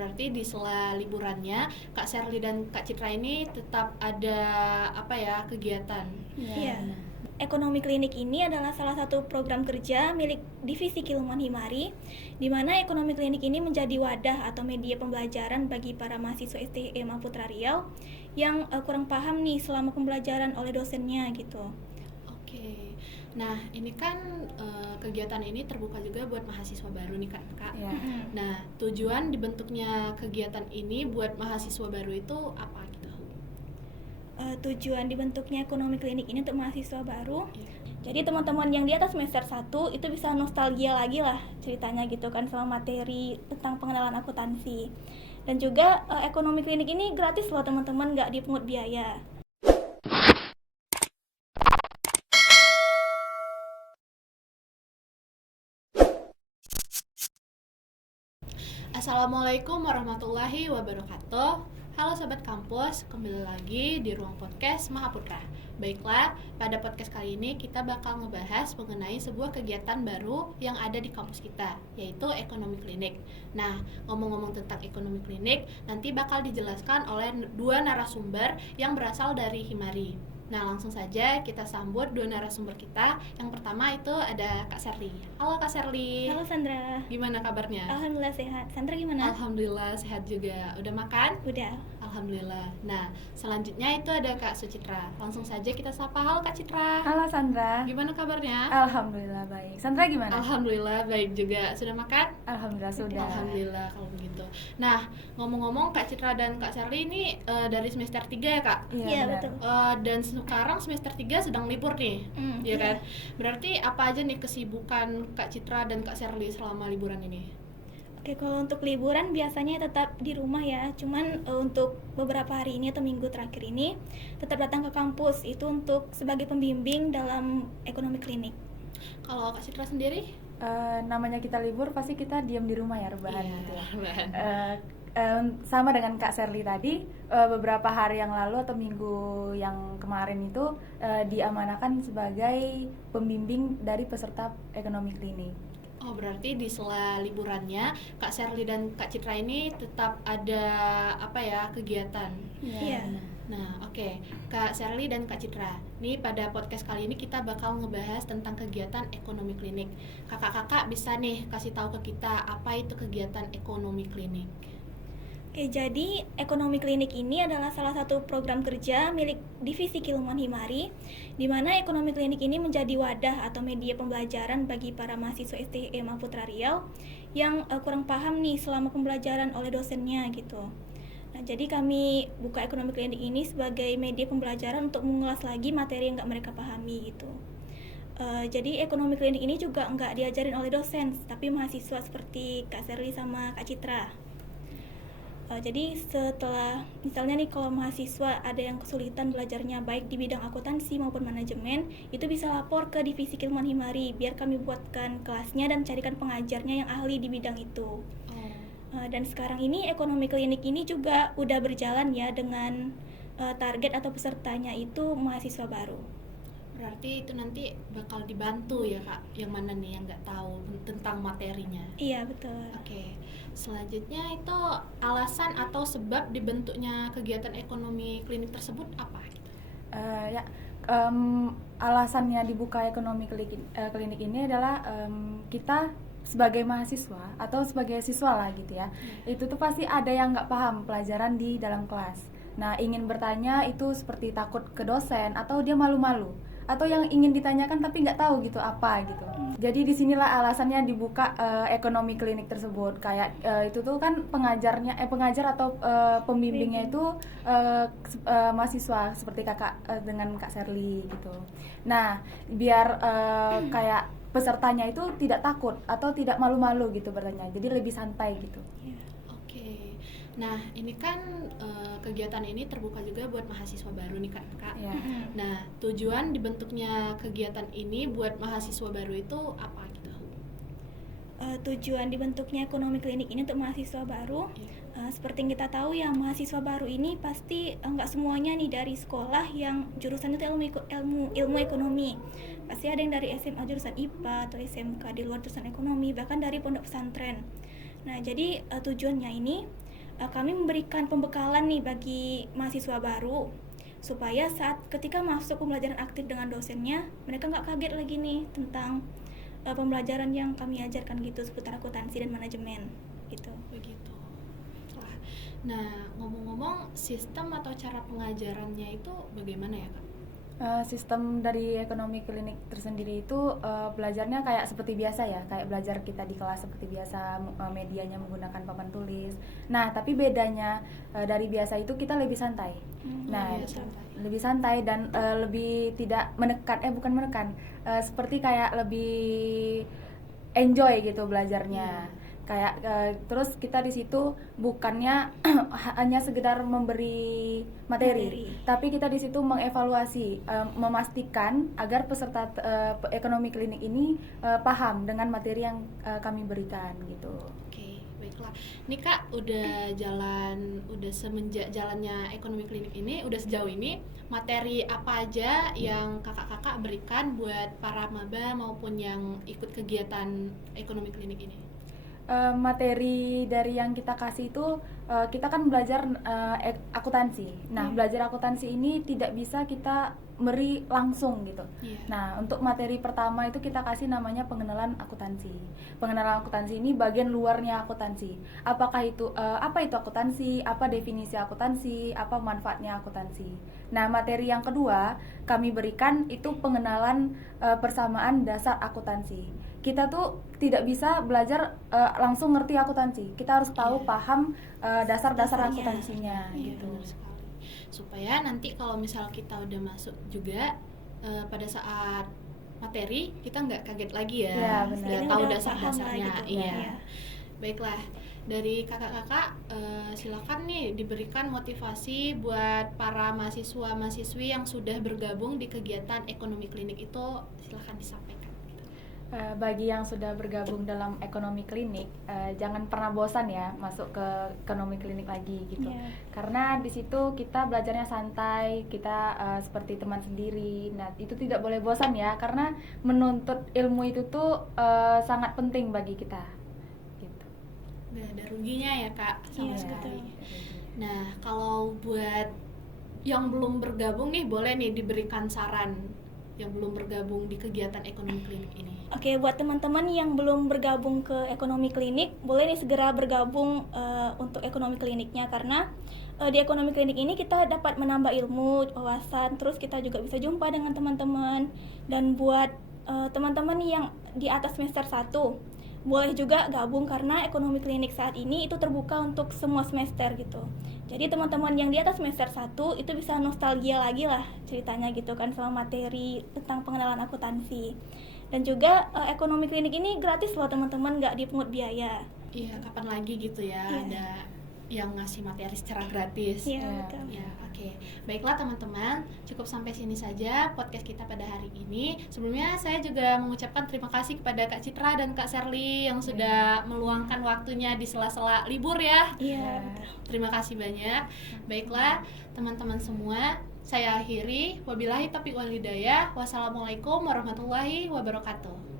berarti di sela liburannya Kak Sherly dan Kak Citra ini tetap ada kegiatan. Iya. Ekonomi klinik ini adalah salah satu program kerja milik Divisi Keilmuan Himari, di mana ekonomi klinik ini menjadi wadah atau media pembelajaran bagi para mahasiswa STIMA Putra Riau yang kurang paham nih selama pembelajaran oleh dosennya gitu. Oke. Nah, ini kan kegiatan ini terbuka juga buat mahasiswa baru nih Kak. Iya. Nah, tujuan dibentuknya kegiatan ini buat mahasiswa baru itu apa gitu? Tujuan dibentuknya ekonomi klinik ini untuk mahasiswa baru. Iya. Jadi teman-teman yang di atas semester 1 itu bisa nostalgia lagi lah ceritanya gitu kan sama materi tentang pengenalan akuntansi. Dan juga ekonomi klinik ini gratis loh teman-teman, nggak dipungut biaya. Assalamualaikum warahmatullahi wabarakatuh. Halo Sobat Kampus, kembali lagi di ruang podcast Mahaputra. Baiklah, pada podcast kali ini kita bakal ngebahas mengenai sebuah kegiatan baru yang ada di kampus kita, yaitu ekonomi klinik. Nah, ngomong-ngomong tentang ekonomi klinik, nanti bakal dijelaskan oleh dua narasumber yang berasal dari Himari. Nah, langsung saja kita sambut dua narasumber kita. Yang pertama itu ada Kak Sherly. Halo Kak Sherly. Halo Sandra. Gimana kabarnya? Alhamdulillah sehat. Sandra gimana? Alhamdulillah sehat juga. Udah makan? Udah. Alhamdulillah. Nah, selanjutnya itu ada Kak Sucitra. Langsung saja kita sapa. Halo Kak Citra. Halo Sandra. Gimana kabarnya? Alhamdulillah baik. Sandra gimana? Alhamdulillah baik juga. Sudah makan? Alhamdulillah sudah. Alhamdulillah kalau begitu. Nah, ngomong-ngomong Kak Citra dan Kak Sherly ini dari semester 3 ya Kak? Iya, benar. betul. Dan sekarang semester 3 sedang libur nih. Ya kan? Berarti apa aja nih kesibukan Kak Citra dan Kak Sherly selama liburan ini? Oke, kalau untuk liburan biasanya tetap di rumah ya. Cuman untuk beberapa hari ini atau minggu terakhir ini tetap datang ke kampus, itu untuk sebagai pembimbing dalam ekonomi klinik. Kalau Kak Citra sendiri? Namanya kita libur pasti kita diam di rumah ya, rebahan Iya, gitu ya. rebahan. Sama dengan Kak Sherly tadi, beberapa hari yang lalu atau minggu yang kemarin itu diamanahkan sebagai pembimbing dari peserta ekonomi klinik. Oh, berarti di sela liburannya Kak Sherly dan Kak Citra ini tetap ada kegiatan. Iya. Nah, oke. Kak Sherly dan Kak Citra, nih pada podcast kali ini kita bakal ngebahas tentang kegiatan ekonomi klinik. Kakak-kakak bisa nih kasih tahu ke kita apa itu kegiatan ekonomi klinik. Oke, jadi ekonomi klinik ini adalah salah satu program kerja milik Divisi Keilmuan Himari, di mana ekonomi klinik ini menjadi wadah atau media pembelajaran bagi para mahasiswa STIMA Putra Riau yang kurang paham nih selama pembelajaran oleh dosennya gitu. Nah, jadi kami buka ekonomi klinik ini sebagai media pembelajaran untuk mengulas lagi materi yang nggak mereka pahami gitu. Jadi ekonomi klinik ini juga nggak diajarin oleh dosen, tapi mahasiswa seperti Kak Sherly sama Kak Citra. Jadi setelah misalnya nih kalau mahasiswa ada yang kesulitan belajarnya baik di bidang akuntansi maupun manajemen, itu bisa lapor ke Divisi Keilmuan Himari biar kami buatkan kelasnya dan carikan pengajarnya yang ahli di bidang itu. Dan sekarang ini ekonomi klinik ini juga udah berjalan ya dengan target atau pesertanya itu mahasiswa baru. Berarti itu nanti bakal dibantu ya Kak, yang mana nih yang nggak tahu tentang materinya. Iya, betul. Oke, selanjutnya itu alasan atau sebab dibentuknya kegiatan ekonomi klinik tersebut apa? Alasannya dibuka ekonomi klinik ini adalah kita sebagai mahasiswa atau sebagai siswa lah gitu ya. Itu tuh pasti ada yang nggak paham pelajaran di dalam kelas. Nah, ingin bertanya itu seperti takut ke dosen atau dia malu-malu, atau yang ingin ditanyakan tapi nggak tahu gitu apa gitu. Jadi disinilah alasannya dibuka ekonomi klinik tersebut. Kayak itu tuh kan pengajar atau pembimbingnya itu mahasiswa seperti kakak dengan Kak Sherly gitu. Nah, biar kayak pesertanya itu tidak takut atau tidak malu-malu gitu bertanya. Jadi lebih santai gitu. Oke. Nah, ini kan kegiatan ini terbuka juga buat mahasiswa baru nih Kak. Ya. Nah, tujuan dibentuknya kegiatan ini buat mahasiswa baru itu apa gitu? Tujuan dibentuknya ekonomi klinik ini untuk mahasiswa baru, seperti yang kita tahu ya, mahasiswa baru ini pasti nggak semuanya nih dari sekolah yang jurusan itu ilmu ekonomi. Pasti ada yang dari SMA jurusan IPA atau SMK di luar jurusan ekonomi, bahkan dari pondok pesantren. Nah, jadi tujuannya ini kami memberikan pembekalan nih bagi mahasiswa baru supaya saat ketika masuk pembelajaran aktif dengan dosennya, mereka nggak kaget lagi nih tentang pembelajaran yang kami ajarkan gitu seputar akuntansi dan manajemen gitu. Begitu. Wah. Nah, ngomong-ngomong, sistem atau cara pengajarannya itu bagaimana ya, Kak? Sistem dari ekonomi klinik tersendiri itu belajarnya kayak seperti biasa ya, kayak belajar kita di kelas seperti biasa, medianya menggunakan papan tulis. Nah, tapi bedanya dari biasa itu kita lebih santai. Nah, lebih santai dan lebih tidak menekan, bukan menekan, seperti kayak lebih enjoy gitu belajarnya. Kayak terus kita di situ bukannya hanya sekedar memberi materi, tapi kita di situ mengevaluasi, memastikan agar peserta ekonomi klinik ini paham dengan materi yang kami berikan gitu. Oke, baiklah. Ini Kak udah semenjak jalannya ekonomi klinik ini, udah sejauh ini materi apa aja yang kakak-kakak berikan buat para maba maupun yang ikut kegiatan ekonomi klinik ini? Materi dari yang kita kasih itu kita kan belajar akuntansi. Nah, belajar akuntansi ini tidak bisa kita beri langsung gitu. Nah, untuk materi pertama itu kita kasih namanya pengenalan akuntansi. Pengenalan akuntansi ini bagian luarnya akuntansi. Apakah itu apa itu akuntansi? Apa definisi akuntansi? Apa manfaatnya akuntansi? Nah, materi yang kedua kami berikan itu pengenalan persamaan dasar akuntansi. Kita tuh tidak bisa belajar langsung ngerti akuntansi. Kita harus tahu paham dasar-dasar akuntansinya gitu. Benar sekali. Supaya nanti kalau misal kita udah masuk juga pada saat materi kita nggak kaget lagi ya, sudah tahu dasar-dasarnya. Gitu, iya. Baiklah, dari kakak-kakak silakan nih diberikan motivasi buat para mahasiswa-mahasiswi yang sudah bergabung di kegiatan ekonomi klinik itu, silakan disampaikan. Bagi yang sudah bergabung dalam ekonomi klinik, jangan pernah bosan ya masuk ke ekonomi klinik lagi gitu. Karena di situ kita belajarnya santai, kita seperti teman sendiri. Nah, itu tidak boleh bosan ya, karena menuntut ilmu itu tuh sangat penting bagi kita. Gitu. Gak ada ruginya ya Kak sama sekali. Nah, kalau buat yang belum bergabung nih, boleh nih diberikan saran yang belum bergabung di kegiatan ekonomi klinik ini. Oke, buat teman-teman yang belum bergabung ke ekonomi klinik, boleh nih segera bergabung untuk ekonomi kliniknya, karena di ekonomi klinik ini kita dapat menambah ilmu, wawasan, terus kita juga bisa jumpa dengan teman-teman. Dan buat teman-teman yang di atas semester 1, boleh juga gabung karena ekonomi klinik saat ini itu terbuka untuk semua semester gitu. Jadi teman-teman yang di atas semester 1 itu bisa nostalgia lagi lah ceritanya gitu kan sama materi tentang pengenalan akuntansi. Dan juga ekonomi klinik ini gratis loh teman-teman, nggak dipungut biaya. Iya, kapan lagi gitu ya ada yang ngasih materi secara gratis. Iya, betul. Ya, oke. Baiklah teman-teman, cukup sampai sini saja podcast kita pada hari ini. Sebelumnya saya juga mengucapkan terima kasih kepada Kak Citra dan Kak Sherly yang sudah meluangkan waktunya di sela-sela libur ya. Iya. Terima kasih banyak. Baiklah teman-teman semua, saya akhiri. Wabillahi taufiq wal hidayah. Wassalamualaikum warahmatullahi wabarakatuh.